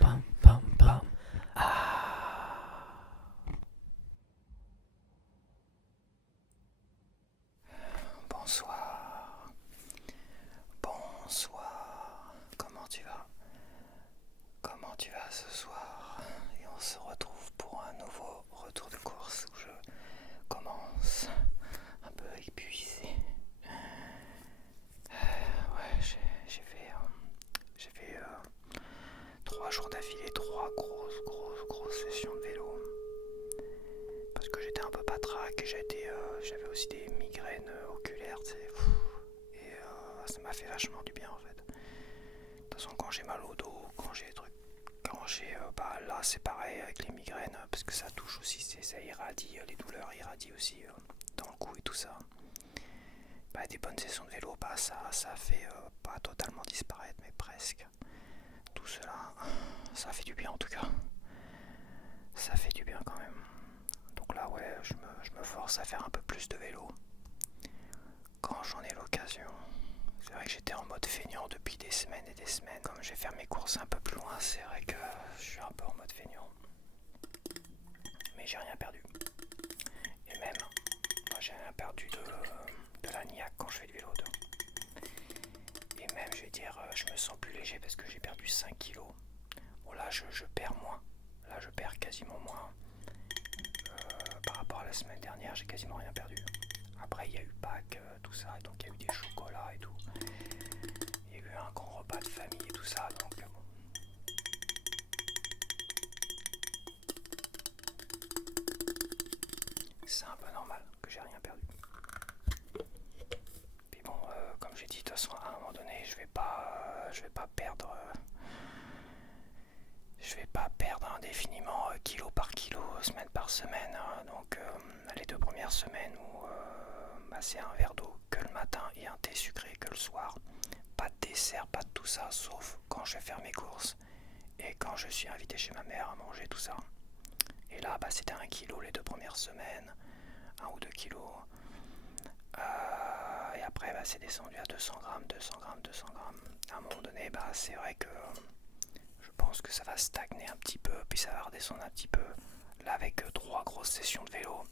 Pam, pam, pam. Ah. Bonsoir, bonsoir, comment tu vas? Comment tu vas ce soir? Et on se retrouve pour un nouveau retour de course où je commence un peu épuisé. Ouais, j'ai fait 3 jours d'affilée, 3 grosses sessions de vélo. Parce que j'étais un peu patraque et j'avais aussi des migraines oculaires, tu sais. Et ça m'a fait vachement du bien en fait. De toute façon, quand j'ai mal au dos, quand j'ai des trucs, bah là c'est pareil avec les migraines, parce que ça touche aussi, ça irradie, les douleurs irradient aussi dans le cou et tout ça. Bah, des bonnes sessions de vélo, bah ça fait pas totalement disparaître, mais presque. Tout cela, ça fait du bien en tout cas. Ça fait du bien quand même. Donc là ouais, je me force à faire un peu plus de vélo quand j'en ai l'occasion. C'est vrai que j'étais en mode feignant depuis des semaines et des semaines. Comme je vais faire mes courses un peu plus loin, c'est vrai que je suis un peu en mode feignant. Mais j'ai rien perdu. Et même, moi j'ai rien perdu de la niaque quand je fais du vélo. Et même, je vais dire, je me sens plus léger parce que j'ai perdu 5 kilos. Bon là, je perds moins. Là, je perds quasiment moins. Par rapport à la semaine dernière, j'ai quasiment rien perdu. Après, il y a eu Pâques, tout ça, donc il y a eu des chocolats et tout. Il y a eu un grand repas de famille et tout ça, donc bon. C'est un peu normal que j'ai rien perdu. Puis bon, comme j'ai dit, de toute façon, à un moment donné, je vais pas perdre. Je vais pas perdre indéfiniment kilo par kilo, semaine par semaine. Hein. Donc les 2 premières semaines où bah, c'est un verre d'eau que le matin et un thé sucré que le soir. Pas de dessert, pas de tout ça, sauf quand je vais faire mes courses et quand je suis invité chez ma mère à manger tout ça. Et là, bah, c'était 1 kilo les 2 premières semaines, 1 ou 2 kilos. Et après, bah, c'est descendu à 200 grammes, 200 grammes, 200 grammes. À un moment donné, bah, c'est vrai que je pense que ça va stagner un petit peu, puis ça va redescendre un petit peu. Là, avec 3 grosses sessions de vélo,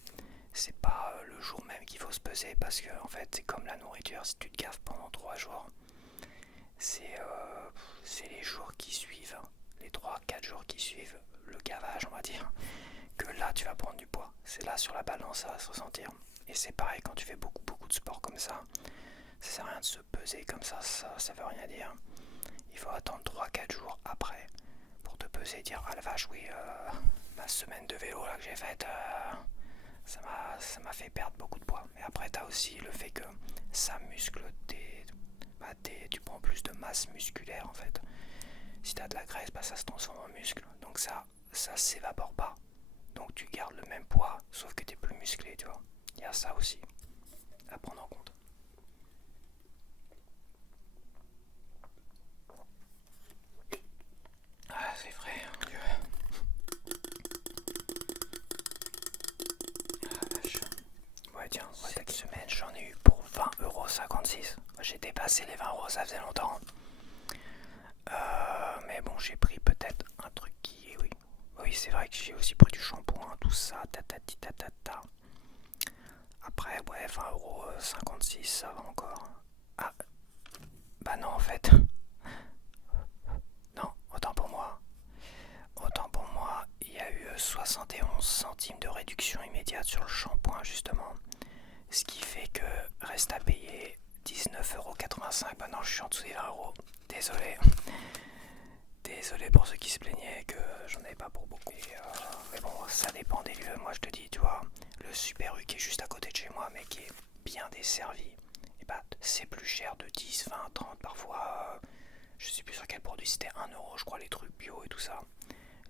c'est pas le jour même qu'il faut se peser parce que en fait, c'est comme la nourriture. Si tu te gaves pendant 3 jours, c'est les jours qui suivent, les 3, 4 jours qui suivent le gavage, on va dire, que là tu vas prendre du poids. C'est là sur la balance, ça va se ressentir. Et c'est pareil quand tu fais beaucoup de sport comme ça. Ça sert à rien de se peser comme ça veut rien dire. Il faut attendre 3, 4 jours après pour te peser et dire ah la vache oui ma semaine de vélo là que j'ai faite ça m'a fait perdre beaucoup de poids. Mais après t'as aussi le fait que ça muscle tu prends plus de masse musculaire en fait. Si t'as de la graisse, bah, ça se transforme en muscle. Donc ça s'évapore pas. Donc tu gardes le même poids, sauf que t'es plus musclé, tu vois. Il y a ça aussi à prendre en compte. Ah, c'est vrai, mon Dieu. Ah, vache. Ouais, tiens, cette semaine, j'en ai eu pour 20,56 €. J'ai dépassé les 20 €, ça faisait longtemps. Mais bon, j'ai pris peut-être un truc qui. Oui, oui c'est vrai que j'ai aussi pris du shampoing, tout ça, tatati tatata. Après, ouais, 20,56 €, ça va encore. Ah, bah non, en fait. Non, autant pour moi. Autant pour moi, il y a eu 71 centimes de réduction immédiate sur le shampoing, justement. Ce qui fait que reste à payer 19,85 €. Bah non, je suis en dessous des 20 €. Désolé. Désolé pour ceux qui se plaignaient que j'en avais pas pour beaucoup. Mais bon, ça dépend des lieux. Moi, je te dis, tu vois, le Super U qui est juste à côté de chez moi, mais qui est bien desservi, et bah, c'est plus cher de 10, 20, 30 parfois. Je sais plus sur quel produit, c'était 1 €, je crois, les trucs bio et tout ça.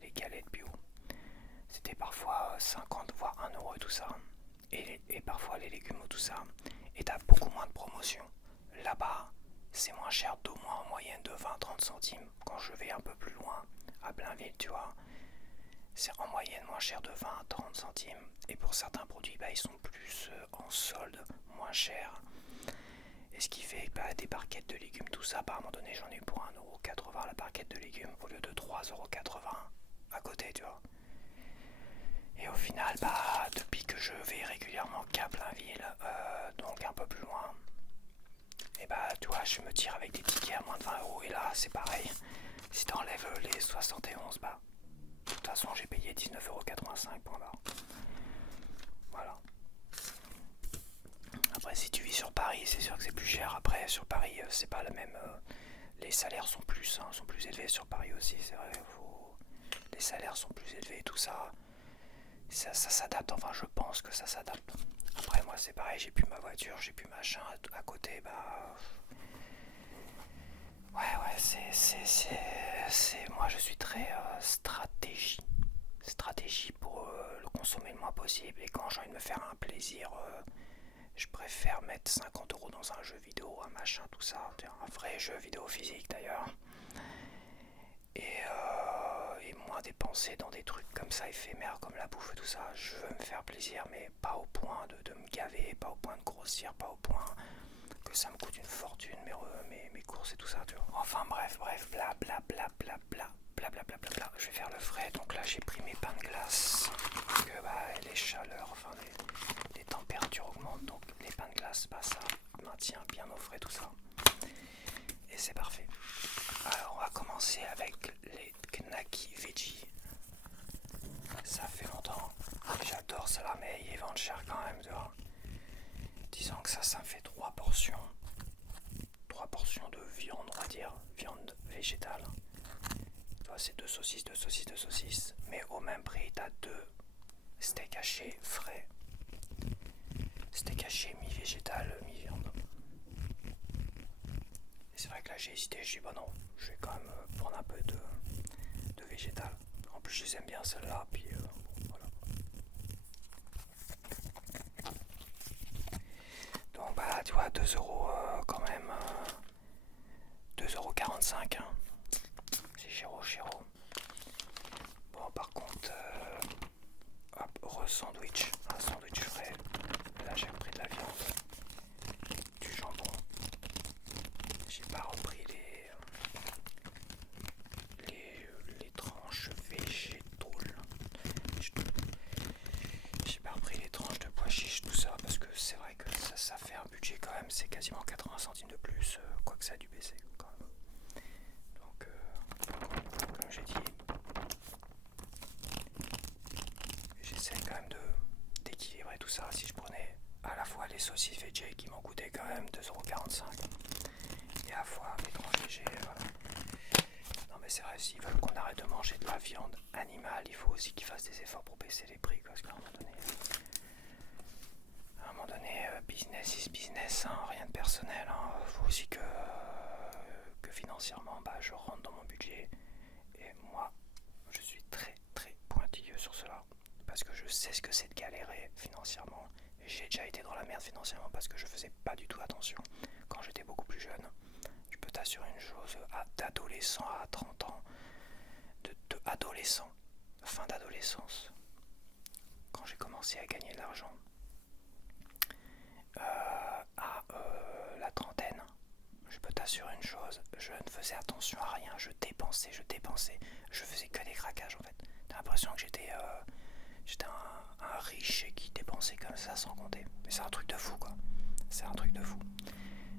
Les galettes bio. C'était parfois 50, voire 1 € et tout ça. Et parfois les légumes ou tout ça. Et t'as beaucoup moins de promotions. Là-bas, c'est moins cher d'au moins en moyenne de 20-30 centimes. Quand je vais un peu plus loin, à Blainville, tu vois, c'est en moyenne moins cher de 20-30 centimes. Et pour certains produits, bah, ils sont plus en solde, moins chers. Et ce qui fait que des barquettes de légumes, tout ça, à un moment donné, j'en ai eu pour 1,80€ la barquette de légumes au lieu de 3,80€ à côté, tu vois. Et au final, depuis que je vais régulièrement qu'à Plainville, donc un peu plus loin, et tu vois, je me tire avec des tickets à moins de 20€. Et là, c'est pareil. Si t'enlèves les 71, de toute façon, j'ai payé 19,85€, point barre. Voilà. Après, si tu vis sur Paris, c'est sûr que c'est plus cher. Après, sur Paris, c'est pas la même. Les salaires sont plus élevés sur Paris aussi, c'est vrai. Les salaires sont plus élevés, tout ça. Ça s'adapte, enfin, je pense que ça s'adapte. Après, moi, c'est pareil, j'ai plus ma voiture, j'ai plus machin à côté, Ouais, moi, je suis très stratégie pour le consommer le moins possible. Et quand j'ai envie de me faire un plaisir, je préfère mettre 50€ dans un jeu vidéo, un machin, tout ça, un vrai jeu vidéo physique d'ailleurs. Et moins dépenser dans des trucs comme ça éphémères comme la bouffe et tout ça. Je veux me faire plaisir, mais pas au point de me gaver, pas au point de grossir, pas au point que ça me coûte une fortune, mes courses et tout ça, tu vois. Enfin bref, bla bla bla bla bla bla bla bla bla bla. Je vais faire le frais, donc là j'ai pris mes pains de glace, parce que les chaleurs, enfin les températures augmentent, donc les pains de glace, ça maintient bien au frais tout ça. Et c'est parfait. Alors on va commencer avec les Knacky Veggie. Ça fait longtemps, j'adore ça là, mais ils vendent cher quand même, tu vois. Disons que ça me fait 3 portions. 3 portions de viande, on va dire, viande végétale. Toi, c'est 2 saucisses, mais au même prix, t'as 2 steaks hachés frais. Steak haché mi-végétal, mi-viande. Et c'est vrai que là, j'ai hésité, j'ai dit non, je vais quand même prendre un peu de végétal. En plus, je les aime bien celle-là, puis voilà. Donc tu vois, 2€ quand même, 2,45€, hein. C'est chéro. Bon, par contre, re-sandwich, un sandwich frais. Là, j'ai repris de la viande, du jambon. J'ai pas repris les tranches végétales. J'ai pas repris les tranches de pois chiches, tout ça, parce que c'est vrai que ça fait un budget quand même. C'est quasiment 80 centimes de plus, quoique ça a dû baisser quand même. Donc, comme j'ai dit, j'essaie quand même d'équilibrer tout ça. Si je prenais à la fois les saucisses veggie qui m'ont coûté quand même 2,45€ et à la fois les tranches végé, voilà. Non mais c'est vrai, s'ils veulent qu'on arrête de manger de la viande animale, il faut aussi qu'ils fassent des efforts pour baisser les prix, parce qu'à un moment donné, business is business, hein, rien de personnel, hein. Faut aussi que financièrement je rentre dans mon budget. Et moi, je suis très très pointilleux sur cela, parce que je sais ce que c'est de galérer financièrement. J'ai déjà été dans la merde financièrement parce que je faisais pas du tout attention quand j'étais beaucoup plus jeune. Je peux t'assurer une chose, d'adolescent à 30 ans, de adolescent, fin d'adolescence, quand j'ai commencé à gagner de l'argent, à la trentaine, je peux t'assurer une chose, je ne faisais attention à rien, je dépensais, je faisais que des craquages en fait. T'as l'impression que j'étais un riche qui dépensait comme ça sans compter. Mais c'est un truc de fou quoi, c'est un truc de fou.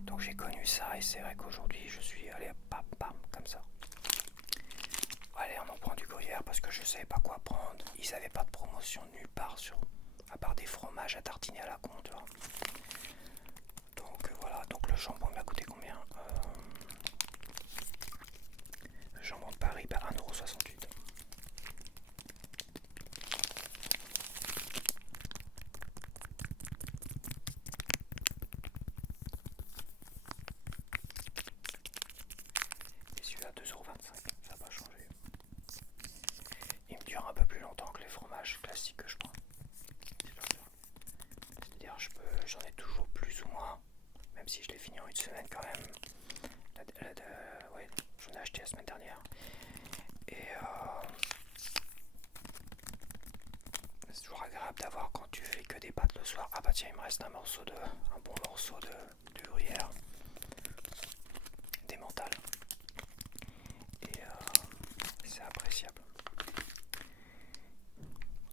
Donc j'ai connu ça et c'est vrai qu'aujourd'hui je suis allé pam pam comme ça. Allez, on en prend du gruyère parce que je savais pas quoi prendre. Ils avaient pas de promotion nulle part à part des fromages à tartiner à la con, tu vois. Donc voilà, donc le jambon il m'a coûté combien Le jambon de Paris, 1,68€. Et celui-là, 2,25€, ça n'a pas changé. Il me dure un peu plus longtemps que les fromages classiques que je prends. C'est-à-dire, j'en ai toujours plus ou moins, même si je l'ai fini en une semaine quand même. Ouais, j'en ai acheté la semaine dernière. Et c'est toujours agréable d'avoir quand tu fais que des pâtes le soir. Ah bah tiens, il me reste un bon morceau de gruyère, des mentales. Et c'est appréciable.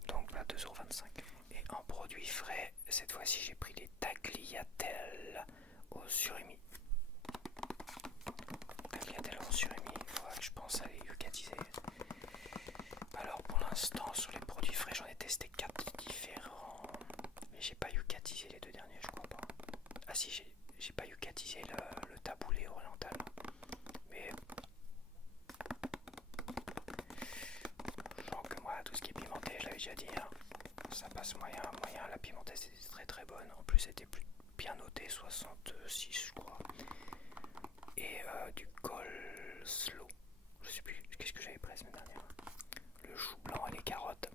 Donc là 2,25 €. Et en produit frais, cette fois-ci j'ai pris des tagliatelles au surimi. Tagliatelles au surimi, il faudra que je pense à les yucatiser. Alors pour l'instant sur les produits frais j'en ai testé 4 différents. Mais j'ai pas yucatisé les 2 derniers je crois pas. Ah si j'ai pas yucatisé le taboulé oriental. Mais genre que moi tout ce qui est pimenté je l'avais déjà dit hein. Ça passe moyen, la pimentée c'est très très bonne. En plus c'était bien noté, 66 je crois. Et du coleslaw. Je sais plus, qu'est-ce que j'avais pris la semaine dernière. Le chou blanc et les carottes.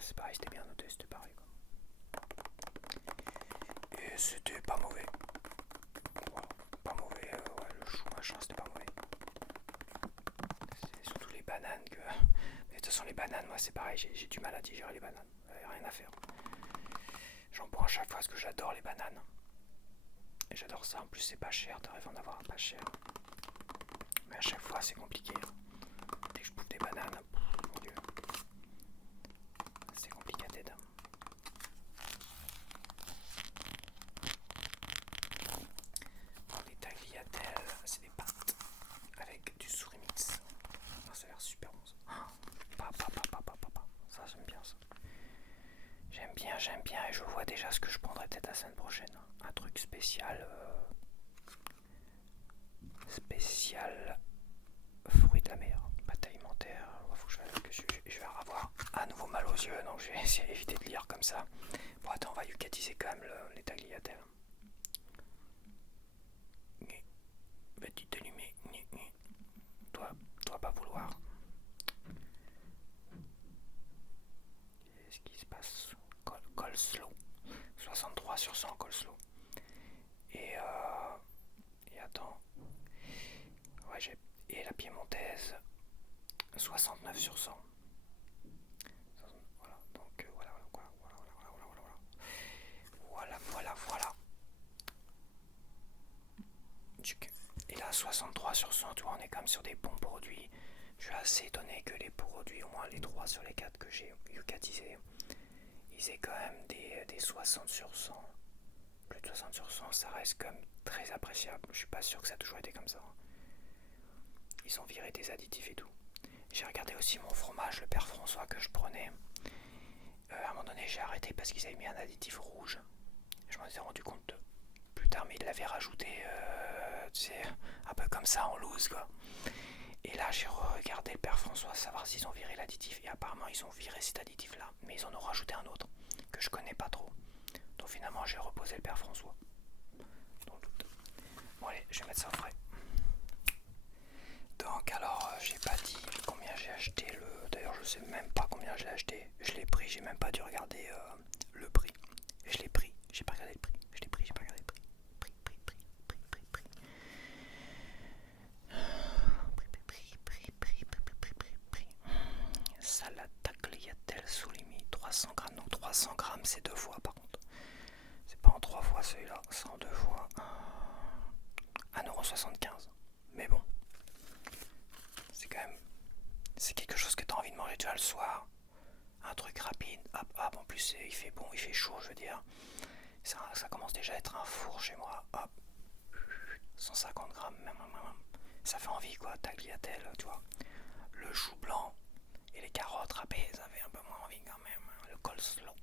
C'est pareil, c'était bien noté, c'était pareil quoi. Et c'était pas mauvais. Voilà, pas mauvais, ouais, le chou machin c'était pas mauvais. C'est surtout les bananes que... Mais de toute façon les bananes, moi c'est pareil, j'ai du mal à digérer les bananes. Rien à faire. J'en prends à chaque fois parce que j'adore les bananes. Et j'adore ça, en plus c'est pas cher, t'arrives à en avoir pas cher. Mais à chaque fois c'est compliqué. Dès que je bouffe des bananes, mon dieu. C'est compliqué à t'aider. Les tagliatelles, c'est des pâtes avec du sourimix. Oh, ça a l'air super bon ça. Ça j'aime bien ça. J'aime bien et je vois déjà ce que je prendrai peut-être la semaine prochaine. Un truc spécial. Spécial fruits de la mer. Pâte alimentaire. Faut que je vais avoir à nouveau mal aux yeux donc je vais essayer d'éviter de lire comme ça. Bon attends, on va yucatiser quand même les tagliatelles. Petite allumée. Toi pas vouloir. Qu'est-ce qui se passe? Coleslaw. 63 sur 100 coleslaw. Et attends. Ouais, et la piémontaise 69 sur 100. Voilà, donc voilà. Et là 63 sur 100, tu vois, on est quand même sur des bons produits. Je suis assez étonné que les produits, au moins les 3 sur les 4 que j'ai yucatisés, ils aient quand même des 60 sur 100. Plus de 60 sur 100, ça reste quand même très appréciable. Je suis pas sûr que ça a toujours été comme ça. Ils ont viré des additifs et tout. J'ai regardé aussi mon fromage, le Père François que je prenais. À un moment donné, j'ai arrêté parce qu'ils avaient mis un additif rouge. Je m'en étais rendu compte plus tard, mais ils l'avaient rajouté, tu sais, un peu comme ça en loose quoi. Et là, j'ai regardé le Père François, savoir s'ils ont viré l'additif. Et apparemment, ils ont viré cet additif là, mais ils en ont rajouté un autre que je connais pas trop. Donc finalement, j'ai reposé le Père François. Dans le doute. Bon allez, je vais mettre ça au frais. Donc alors, j'ai pas dit combien j'ai acheté le... D'ailleurs, je sais même pas combien je l'ai acheté. Je l'ai pris, j'ai même pas dû regarder le prix. Et je l'ai pris, j'ai pas regardé le prix. Je l'ai pris, j'ai pas regardé le prix. Salade tagliatelle soulimi, 300 grammes. Donc 300 grammes, c'est 2 fois par contre. C'est pas en 3 fois celui-là, c'est en 2 fois. 1,75 €. Mais bon, c'est quand même... C'est quelque chose que tu as envie de manger déjà le soir. Un truc rapide, hop, en plus il fait bon, il fait chaud, je veux dire. Ça commence déjà à être un four chez moi, hop. 150 grammes, ça fait envie quoi, tagliatelle, tu vois. Le chou blanc et les carottes râpées, ça fait un peu moins envie quand même. Le coleslaw.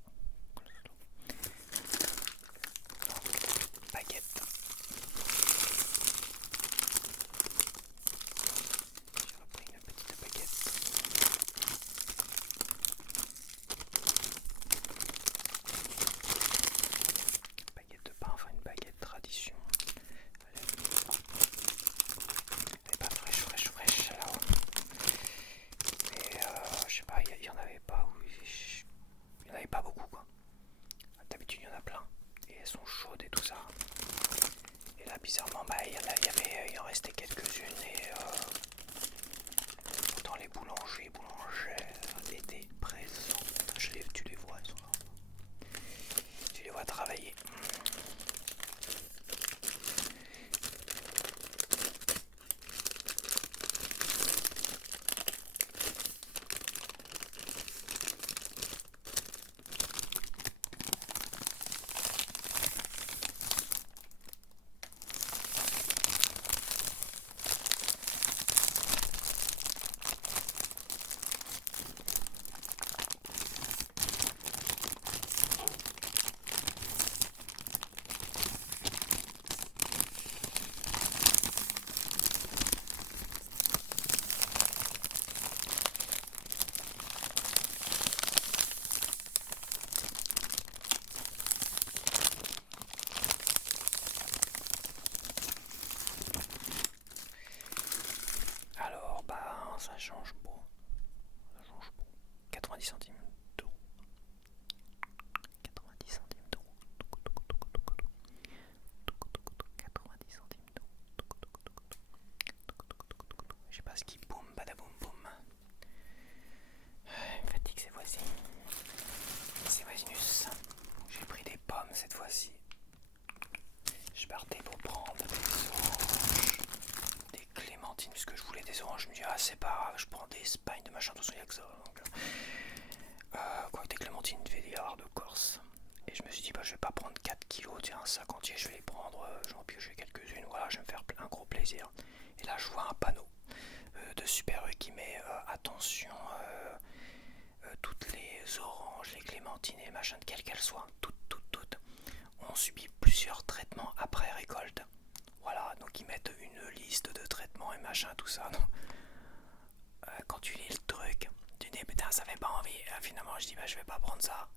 Donc, baguette. J'ai repris une petite baguette. Baguette de pain, enfin une baguette tradition. Elle est pas fraîche là. Mais je sais pas, il y en avait pas. Il y en avait pas beaucoup quoi. D'habitude il y en a plein. Et elles sont chaudes et tout ça. Et là bizarrement il en restait quelques-unes et pourtant les boulangers, boulangères étaient présents. Tu les vois, ils sont là. Tu les vois travailler. partais pour prendre des oranges, des clémentines, puisque je voulais des oranges. Je me dis, ah, c'est pas grave, je prends des spines, de machin, tout ça, il y a que ça. Donc, quoi que des clémentines, il devait y avoir de Corse. Et je me suis dit, bah, je vais pas prendre 4 kilos, tiens, un sac entier, je vais les prendre, j'en piocher quelques-unes, voilà, je vais me faire un gros plaisir. Et là, je vois un panneau de Super U qui met attention, toutes les oranges, les clémentines et machin, quelles qu'elles soient, toutes, ont subi plusieurs traitements après récolte. Voilà, donc ils mettent une liste de traitements et machin, tout ça. Donc, quand tu lis le truc, tu dis putain, ça fait pas envie. Et finalement, je dis bah je vais pas prendre ça.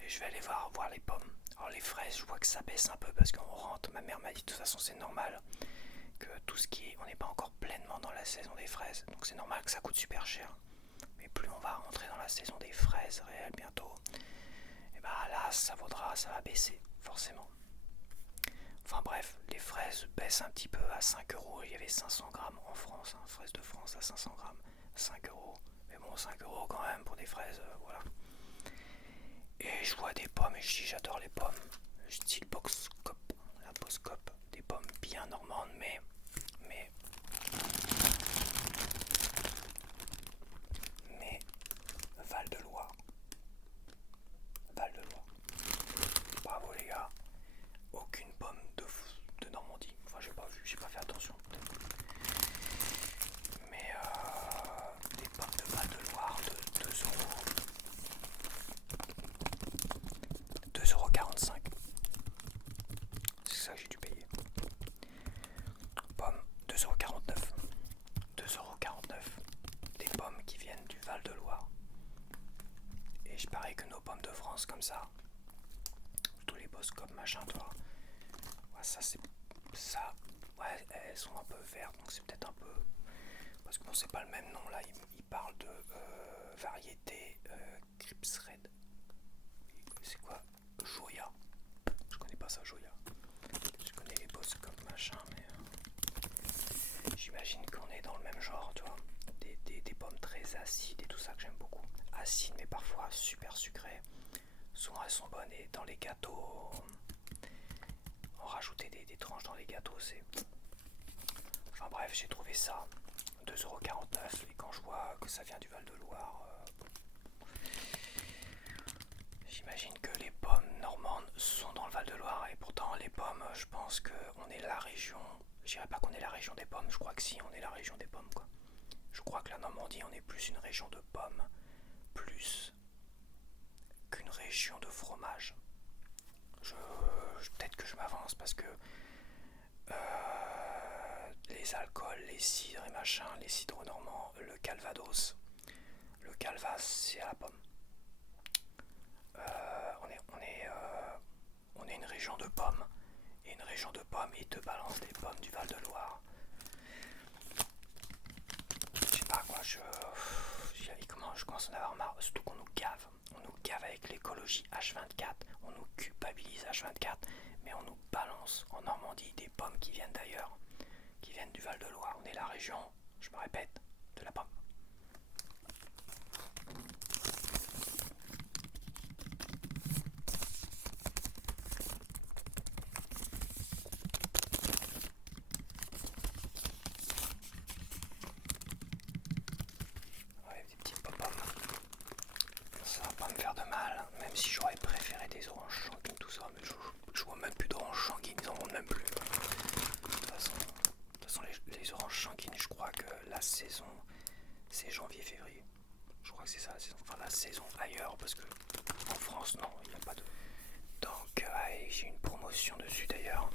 Et je vais aller voir les pommes. Alors les fraises, je vois que ça baisse un peu parce qu'on rentre. Ma mère m'a dit de toute façon c'est normal que tout ce qui est, on n'est pas encore pleinement dans la saison des fraises, donc c'est normal que ça coûte super cher. Mais plus on va rentrer dans la saison des fraises réelles bientôt, et bah là ça va baisser forcément. Enfin bref, les fraises baissent un petit peu à 5 euros. Il y avait 500 grammes en France, hein, fraises de France à 500 grammes, 5 euros. Mais bon, 5 euros quand même pour des fraises, voilà. Et je vois des pommes et je dis j'adore les pommes. Style Boxcop, la Boxcop, des pommes bien normandes, mais Val de Loire. Val de Loire. Bravo les gars. Aucune pomme de Normandie. Enfin j'ai pas vu, j'ai pas fait attention. Mais des pommes de Val de Loire de 2 euros. 2,45 €. C'est ça que j'ai dû payer. Pommes 2,49 €. 2,49 €. Des pommes qui viennent du Val de Loire. Et je parie que nos pommes de France comme ça, tous les boss comme machin, toi, ouais, ça c'est ça, ouais, elles sont un peu vertes, donc c'est peut-être un peu, parce que bon c'est pas le même nom là, il parle de variété Crips Red. C'est quoi? Joya. Je connais pas ça, Joya. Je connais les boss comme machin, mais j'imagine qu'on est dans le même genre, tu vois. Des pommes très acides et tout ça que j'aime beaucoup. Acides mais parfois super sucrées. Souvent elles sont bonnes et dans les gâteaux, en rajouter des tranches dans les gâteaux, c'est... Enfin bref, j'ai trouvé ça 2,49 € et quand je vois que ça vient du Val de Loire, j'imagine que les pommes normandes sont dans le Val de Loire et pourtant les pommes, je pense qu'on est la région, je dirais pas qu'on est la région des pommes, je crois que si, on est la région des pommes quoi. Je crois que la Normandie, on est plus une région de pommes, plus qu'une région de fromage. Peut-être que je m'avance parce que les alcools, les cidres et machin, les cidres normands, le calvados, le calvas c'est à la pomme. On est une région de pommes et une région de pommes, ils te balancent des pommes du Val de Loire. Je sais pas quoi, je commence à en avoir marre, surtout qu'on nous gave. On nous gave avec l'écologie H24, on nous culpabilise H24, mais on nous balance en Normandie des pommes qui viennent d'ailleurs, qui viennent du Val de Loire. On est la région, je me répète, de la pomme. Ouais, des petites pommes. Ça va pas me faire de mal, même si j'aurais préféré des oranges sanguines, tout ça, mais je vois même plus d'oranges sanguines, ils en vendent même plus. De toute façon les oranges sanguines, je crois que la saison, c'est janvier-février. Je crois que c'est ça la saison, enfin la saison ailleurs, parce que en France, non, il n'y a pas de... Donc, j'ai une promotion dessus d'ailleurs,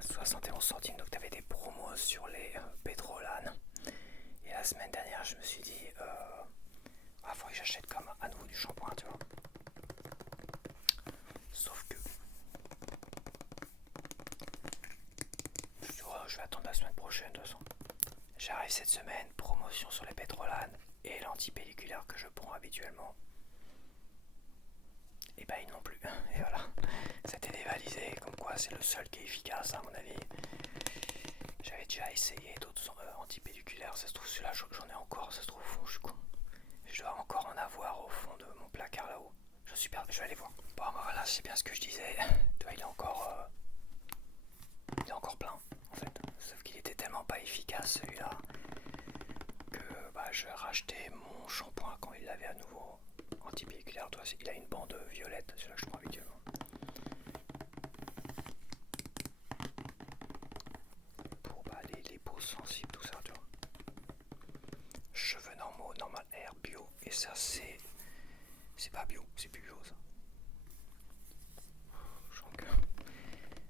71 centimes, donc t'avais des promos sur les pétrolanes. Et la semaine dernière, je me suis dit... faudrait que j'achète comme à nouveau du shampoing, tu vois. Sauf que je vais attendre la semaine prochaine de toute façon. J'arrive cette semaine, promotion sur les pétrolanes et l'antipelliculaire que je prends habituellement. Et bah ils n'ont plus. Et voilà, c'était dévalisé, comme quoi c'est le seul qui est efficace à mon avis. J'avais déjà essayé d'autres antipelliculaires, ça se trouve celui-là j'en ai encore, ça se trouve au fond, je suis con. Je dois encore en avoir au fond de mon placard là-haut. Je vais aller voir. Bon, bah voilà, c'est bien ce que je disais. Tu vois, il est encore celui-là que je rachetais mon shampoing quand il l'avait à nouveau antipelliculaire. Toi, il a une bande violette, celui-là que je prends habituellement. Pour les peaux sensibles, tout ça, tu vois. Cheveux normaux, normal air, bio. Et ça, c'est pas bio, c'est plus bio ça.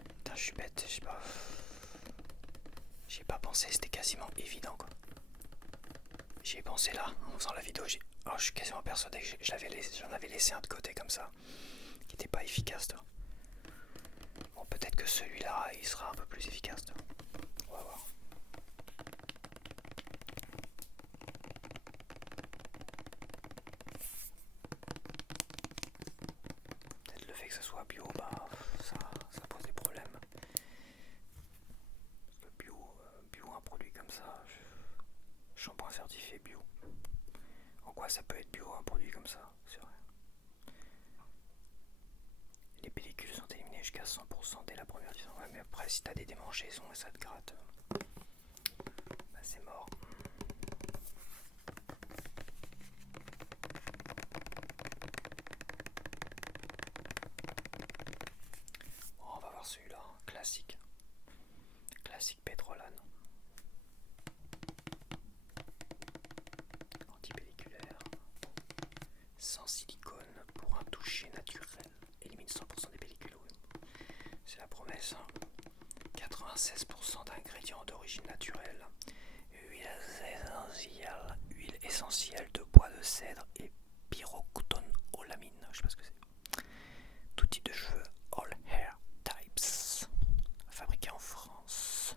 Putain, je suis bête, j'ai pas pensé, c'était quasiment évident quoi. J'y ai pensé là, en faisant la vidéo, je suis quasiment persuadé que j'en avais laissé un de côté comme ça, qui était pas efficace. Toi. Bon, peut-être que celui-là, il sera un peu plus efficace. Toi. On va voir. Peut-être le fait que ce soit bio, ça pose des problèmes. Parce que bio un produit comme ça, shampoing certifié bio. En quoi ça peut être bio un produit comme ça? C'est vrai. Les pellicules sont éliminées jusqu'à 100% dès la première diffusion. Ouais, mais après, si t'as des démangeaisons et ça te gratte, c'est mort. Bon, on va voir celui-là, classique. Classique pétrolane. Antipelliculaire. Sans silicone pour un toucher naturel. Élimine 100% des pellicules. C'est la promesse. 96% d'ingrédients d'origine naturelle. Huile essentielle de bois de cèdre et pyrocotonolamine. Je sais pas ce que c'est. Tout type de cheveux. All hair types. Fabriqué en France.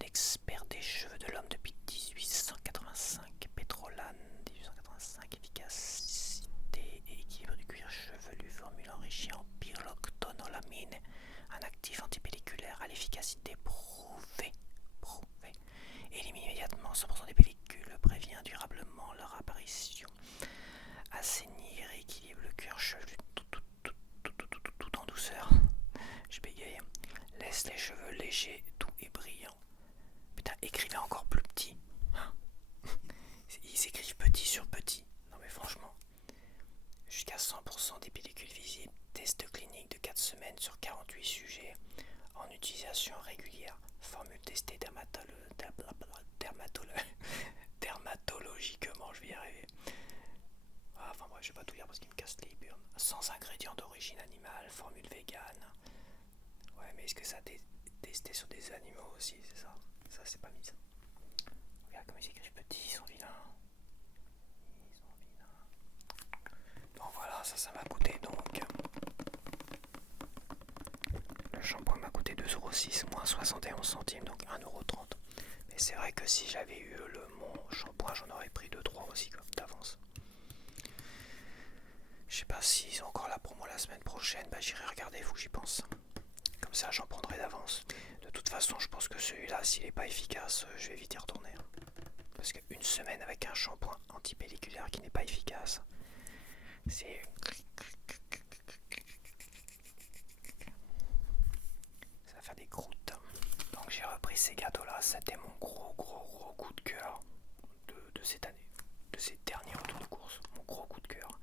L'expert des cheveux de l'homme depuis 1885. Pétrolane 1885. Efficacité et équilibre du cuir chevelu. Formule enrichie en pyrocotonolamine. Un actif antipelliculaire à l'efficacité prouvée. Élimine immédiatement 100% des pellicules. Prévient durablement leur apparition. Assainir et équilibre le cuir chevelu tout en douceur. Je bégaye. Laisse les cheveux légers, doux et brillants. Putain, écrivez encore plus petit. Hein. Ils écrivent petit sur petit. Non mais franchement. Jusqu'à 100% des pellicules visibles. Test clinique de 4 semaines sur 48 sujets. En utilisation régulière. Formule testée dermatologiquement, je vais y arriver. Enfin bref, je vais pas tout lire parce qu'il me casse les burnes. Sans ingrédients d'origine animale, formule végane. Ouais, mais est-ce que ça a testé sur des animaux aussi, c'est ça? Ça, c'est pas mis ça. Regarde comme ils écrivent petit, ils sont vilains. Donc voilà, ça m'a coûté donc. Le shampoing m'a coûté 2,06 € moins 71 centimes, donc 1,30 €. Mais c'est vrai que si j'avais eu mon shampoing, j'en aurais pris 2-3 aussi d'avance. Je sais pas s'ils ont encore la promo la semaine prochaine, j'irai regarder, il faut que j'y pense. Comme ça j'en prendrai d'avance. De toute façon je pense que celui-là, s'il n'est pas efficace, je vais vite y retourner. Parce qu'une semaine avec un shampoing antipelliculaire qui n'est pas efficace, c'est... ça va faire des croûtes. Donc j'ai repris ces gâteaux-là, c'était mon gros coup de cœur de cette année. De ces derniers retours de course, mon gros coup de cœur.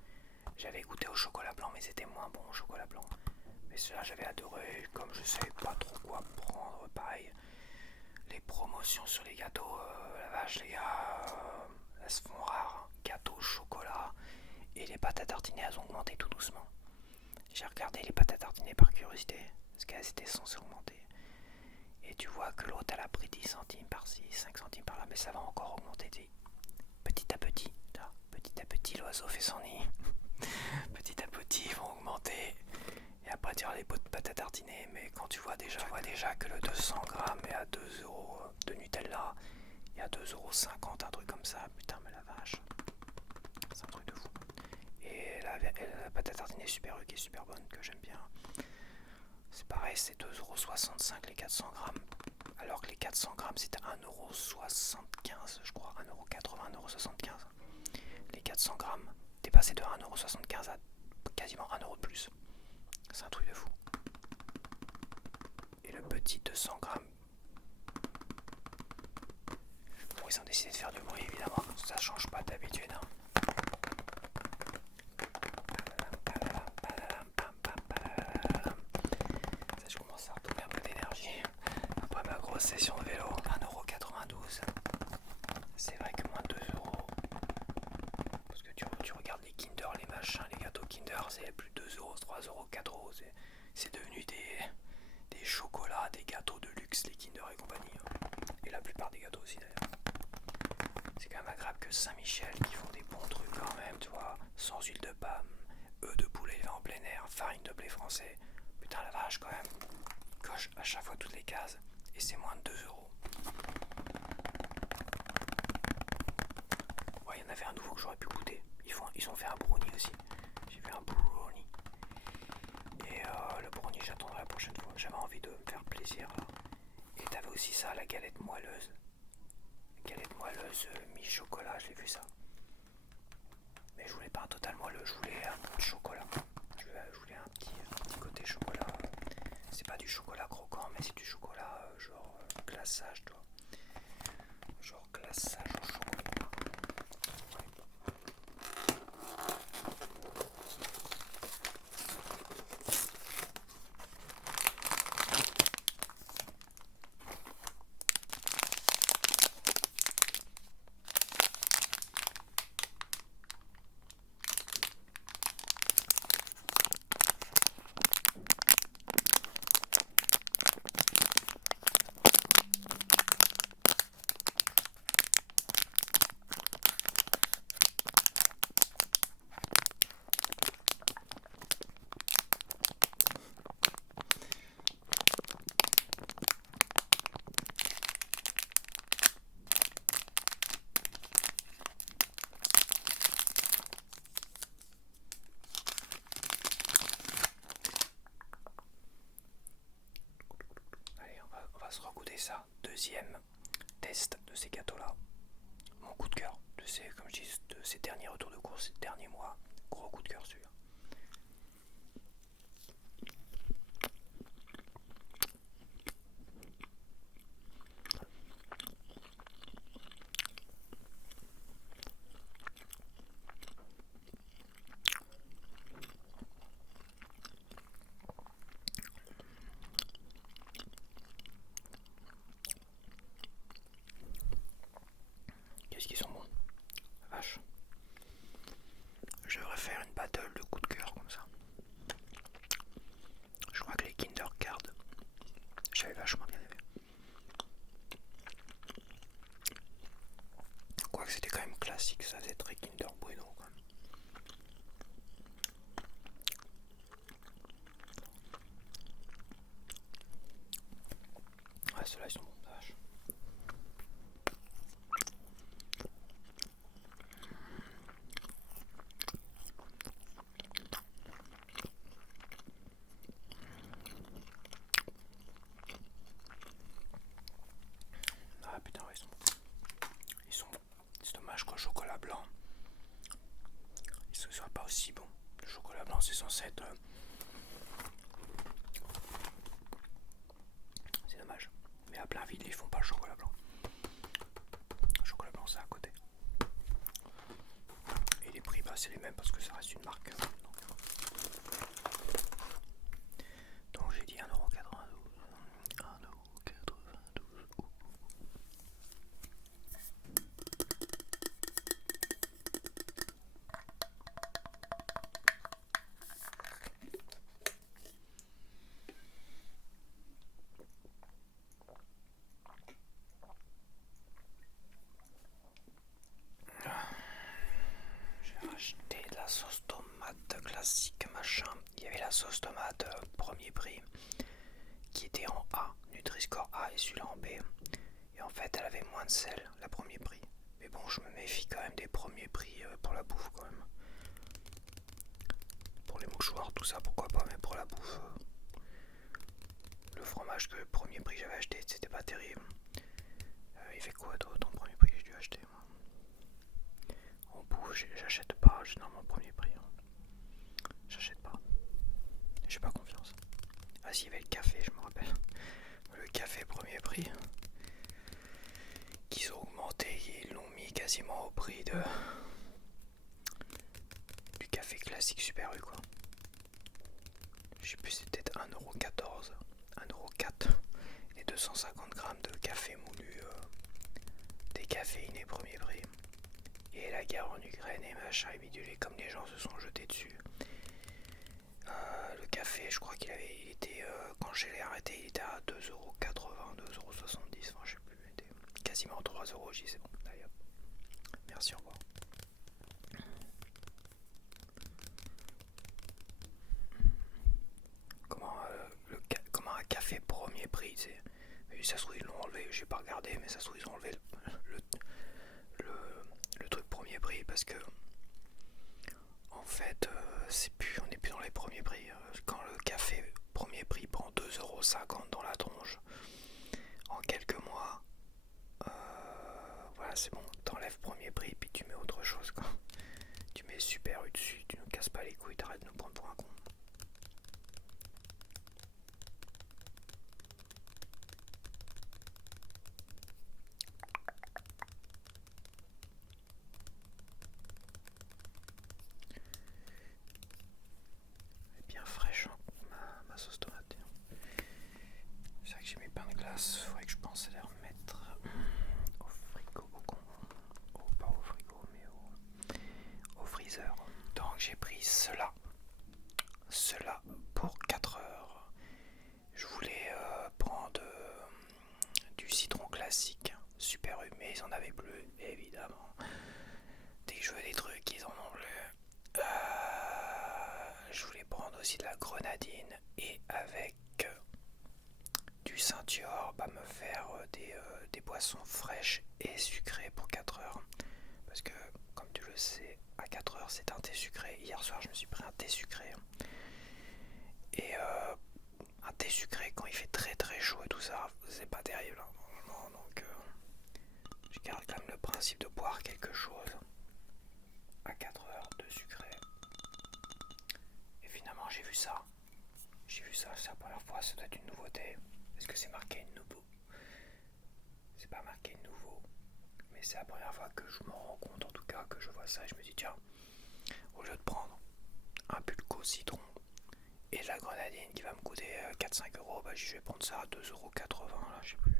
J'avais goûté au chocolat blanc, mais c'était moins bon au chocolat blanc. Mais cela j'avais adoré, comme je savais pas trop quoi prendre, pareil. Les promotions sur les gâteaux, la vache les gars, elles se font rares. Gâteau au chocolat et les pâtes à tartiner, elles ont augmenté tout doucement. J'ai regardé les pâtes à tartiner par curiosité, parce qu'elles étaient censées augmenter. Et tu vois que l'autre elle a pris 10 centimes par-ci, 5 centimes par-là, mais ça va encore augmenter petit à petit. Petit à petit l'oiseau fait son nid. Petit à petit ils vont augmenter. Et après tu auras les pots de pâte à tartiner, mais quand tu vois déjà que le 200 grammes est à 2 € de Nutella et à 2,50 €, un truc comme ça, putain mais la vache. C'est un truc de fou. Et la pâte à tartiner Super U qui est super bonne, que j'aime bien. C'est pareil, c'est 2,65 € les 400 grammes. Alors que les 400 grammes c'était 1,75 € je crois, 1,80 €, 1,75 €. Les 400 grammes, t'es passé de 1,75 € à quasiment 1 € de plus. C'est un truc de fou. Et le petit 200 grammes ils ont décidé de faire du bruit, évidemment. Ça change pas d'habitude. Hein. Ça, je commence à retrouver un peu d'énergie. Après ma grosse session de vélo, 1,92 €. C'est vrai que moins de 2 €. Parce que tu regardes les Kinder, les machins, les gâteaux Kinder, c'est plus de 2 €, 3 €, 4 €. C'est devenu des chocolats, des gâteaux de luxe, les Kinder et compagnie. Et la plupart des gâteaux aussi d'ailleurs. C'est quand même agréable que Saint-Michel qui font des bons trucs quand même, tu vois, sans huile de palme, œufs de poulet élevés en plein air, farine de blé français. Putain la vache quand même. Coche à chaque fois toutes les cases et c'est moins de 2 €. Ouais, il y en avait un nouveau que j'aurais pu goûter. Ils ont fait un brownie aussi. J'ai fait un brownie. Et le brownie j'attendrai la prochaine fois. J'avais envie de me faire plaisir là. Et t'avais aussi ça, la galette moelleuse. Galette moelleuse mi-chocolat, j'ai vu ça. Mais je voulais pas un total moelleux, je voulais un peu de chocolat. Je voulais un petit côté chocolat. C'est pas du chocolat croquant, mais c'est du chocolat genre glaçage, toi. Genre glaçage au chocolat. Ouais. Allez, on va se regoûter ça. Deuxième test de ces gâteaux-là. Mon coup de cœur comme je dis, de ces derniers retours de course, ces derniers mois. Gros coup de cœur celui-là. Qu'est-ce qu'ils sont bons. La vache. Je devrais faire une battle de coup de cœur comme ça. Je crois que les Kinder Card, j'avais vachement bien aimé. Quoique c'était quand même classique, ça faisait très Kinder Bueno quand même. Ouais, ceux-là ils sont bons, la vache. Ah putain, ouais, ils sont bons. Ils sont bons. C'est dommage qu'au chocolat blanc, ils ne soient pas aussi bons. Le chocolat blanc, c'est censé être. C'est dommage. Mais à plein vide, ils font pas le chocolat blanc. Le chocolat blanc, c'est à côté. Et les prix, bah, c'est les mêmes parce que ça reste une marque. Donc j'ai dit 1,92 €. 1,92 €. J'ai racheté de la sauce tomate classique machin. Il y avait la sauce tomate premier prix qui était en A, Nutri-Score A et celui-là en B. Et en fait elle avait moins de sel, la premier prix. Mais bon, je me méfie quand même des premiers prix pour la bouffe quand même. Pour les mouchoirs, tout ça, pourquoi pas, mais pour la bouffe. Le fromage que le premier prix j'avais acheté, c'était pas terrible. Il fait quoi d'autre en premier prix que j'ai dû acheter moi? En bouffe, j'achète pas, généralement premier prix. Hein. J'achète pas. J'ai pas confiance. Ah si, il y avait le café, je me rappelle. Le café premier prix. Qui ils ont augmenté, ils l'ont mis quasiment au prix du café classique Super U, quoi. Je sais plus, c'est peut-être 1,14€, 1,04€ et 250 grammes de café moulu décaféiné premier prix. Et la guerre en Ukraine et machin et bidule, comme les gens se sont jetés dessus. Le café, je crois il était, quand je l'ai arrêté, il était à 2,80€, 2,70€, enfin je sais plus, il était quasiment 3€, j'y sais bon, allez hop. Merci, au revoir. Comment un café premier prix, tu sais. Ça se trouve ils l'ont enlevé, j'ai pas regardé, mais ça se trouve ils ont enlevé le truc premier prix parce que en fait on n'est plus dans les premiers prix. Quand le café premier prix prend 2,50€ dans la tronche en quelques mois, voilà, c'est bon, t'enlèves premier prix puis tu mets autre chose, quoi. Tu mets Super U dessus, tu nous casses pas les couilles, t'arrêtes de nous prendre pour un con. Elle est bien fraîche, hein, ma sauce tomate. C'est vrai que j'ai mes pains de glace, faudrait que je pense à les remettre au frigo, pas au frigo, mais au freezer. Donc j'ai pris cela pour 4 heures. Je voulais prendre du citron classique, Super U, mais ils en avaient plus, évidemment. Dès que je veux des trucs, ils en ont plus. Je voulais prendre aussi de la grenadine et avec du Saint-Dior, me faire des boissons fraîches et sucrées pour 4 heures. Parce que, comme tu le sais, à 4 heures c'est un thé sucré. Hier soir je me suis pris un thé sucré. Et un thé sucré quand il fait très très chaud et tout ça, c'est pas terrible, hein, normalement. Donc je garde quand même le principe de boire quelque chose à 4 heures de sucré. Et finalement j'ai vu ça. C'est la première fois, ça doit être une nouveauté. Est-ce que c'est marqué nouveau? C'est pas marqué nouveau. Mais c'est la première fois que je me rends compte, en tout cas, que je vois ça et je me dis tiens, au lieu de prendre un pulco citron et de la grenadine qui va me coûter 4-5€, je vais prendre ça à 2,80€, là, je sais plus,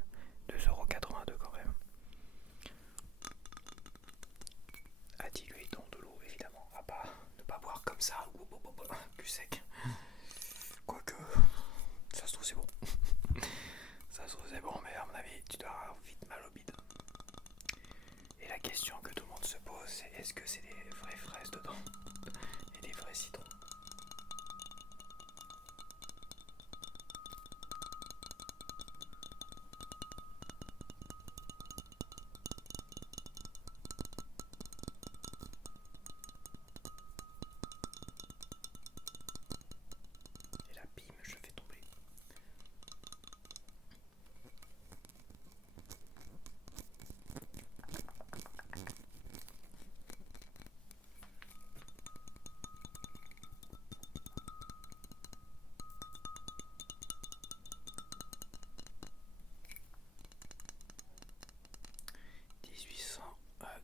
2,82€ quand même. À diluer dans de l'eau, évidemment, à pas ne pas boire comme ça, plus sec. Quoique, ça se trouve c'est bon. Ça se trouve c'est bon, mais à mon avis, tu dois avoir vite mal au bide. Et la question que tout le monde se pose, c'est est-ce que c'est des vraies fraises dedans et des vrais citrons? Et là, bim, je fais tomber.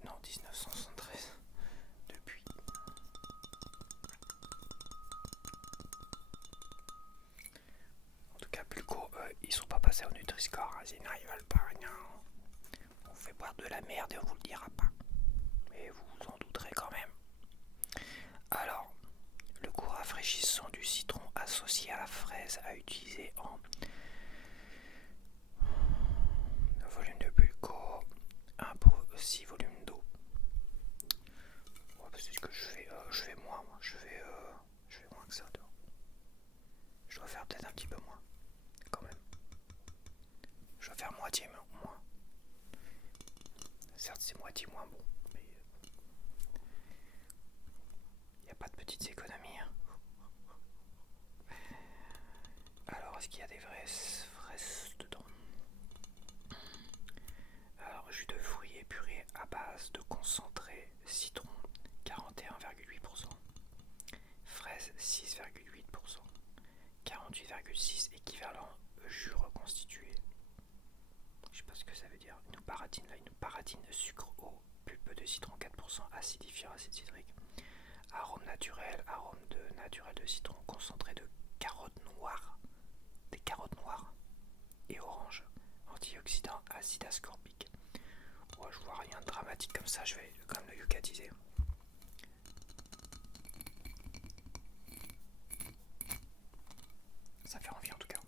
Non, 1973. Depuis. En tout cas, Pulco, ils sont pas passés au Nutri-Score, hein, sinon ils veulent pas rien. On fait boire de la merde et on vous le dira pas. Mais vous vous en douterez quand même. Alors, le goût rafraîchissant du citron associé à la fraise à utiliser en volume de Pulco, 1 pour 6 volumes d'eau. Ouais, c'est ce que je fais moins, moi. Je fais moins que ça. Je dois faire peut-être un petit peu moins, quand même. Je dois faire moitié moins. Certes, c'est moitié moins bon, mais il n'y a pas de petites économies, hein. Alors, est-ce qu'il y a des vraies fraises dedans? Alors, jus de fruits épuré à base de concentré citron, 41,8%. Fraise, 6,8%. 48,6% équivalent jus reconstitué. Je sais pas ce Qu'est-ce que ça veut dire? Il nous paratine là, il nous paratine sucre, eau, pulpe de citron 4%, acidifiant, acide citrique, arôme naturel de citron, concentré de carottes noires, des carottes noires et orange, antioxydant, acide ascorbique. Ouais, je vois rien de dramatique comme ça, je vais quand même le yucatiser. Ça fait envie en tout cas.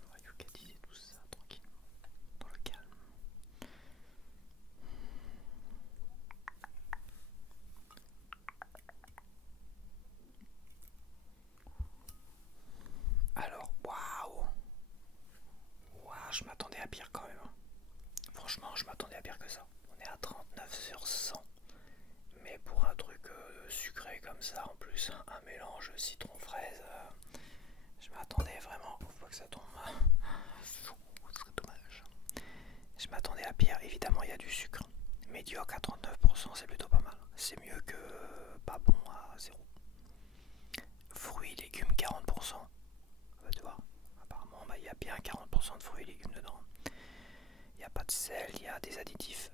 On va yucatiser tout ça tranquillement, dans le calme. Alors, waouh, je m'attendais à pire quand même. Franchement, je m'attendais à pire que ça. On est à 39 sur 100. Mais pour un truc sucré comme ça, en plus, un mélange citron-fraise, je m'attendais vraiment. Faut pas que ça tombe. Ce serait dommage. Je m'attendais à pire. Évidemment, il y a du sucre. Médiocre à 39%, c'est plutôt pas mal. C'est mieux que pas bon à 0. Fruits, légumes, 40%. Tu vois, apparemment, il y a bien 40% de fruits et légumes dedans. Il n'y a pas de sel, il y a des additifs.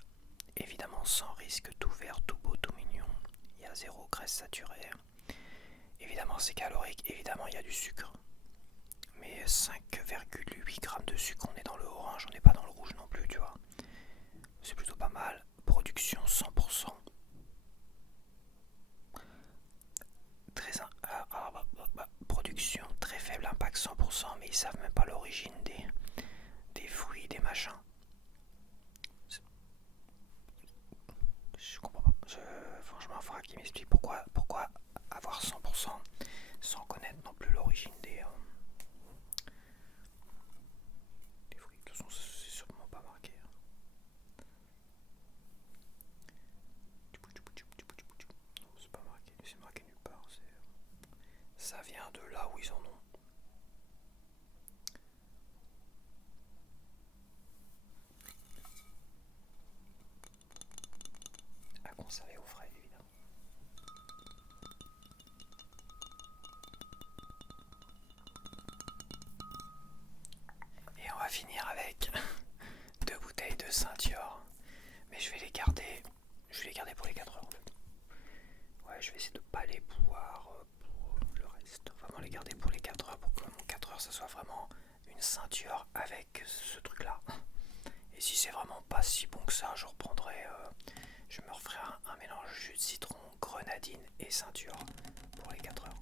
Évidemment, sans risque, tout vert, tout beau, tout mignon. Il y a 0 graisse saturée. Évidemment, c'est calorique. Évidemment, il y a du sucre. Mais 5,8 grammes de sucre, on est dans le orange, on n'est pas dans le rouge non plus, tu vois. C'est plutôt pas mal. Production 100%. Production très faible impact 100%, mais ils savent même pas l'origine des fruits, des machins. Je comprends pas. Franchement, il faudra qu'ils m'expliquent pourquoi avoir 100% sans connaître non plus l'origine des fruits. De toute façon, c'est sûrement pas marqué. Non, c'est pas marqué. C'est marqué nulle part. Ça vient de là où ils en ont. À conserver au frais, évidemment. Et on va finir avec 2 bouteilles de Saint-Dior. Mais je vais les garder. Pour les 4 heures en fait. Ouais, je vais essayer de pas les boire pour le reste. Vraiment les garder pour les 4 heures pour que mon 4 heures ça soit vraiment une ceinture avec ce truc là. Et si c'est vraiment pas si bon que ça, je reprendrai. Je me referai un mélange jus de citron, grenadine et ceinture pour les 4 heures.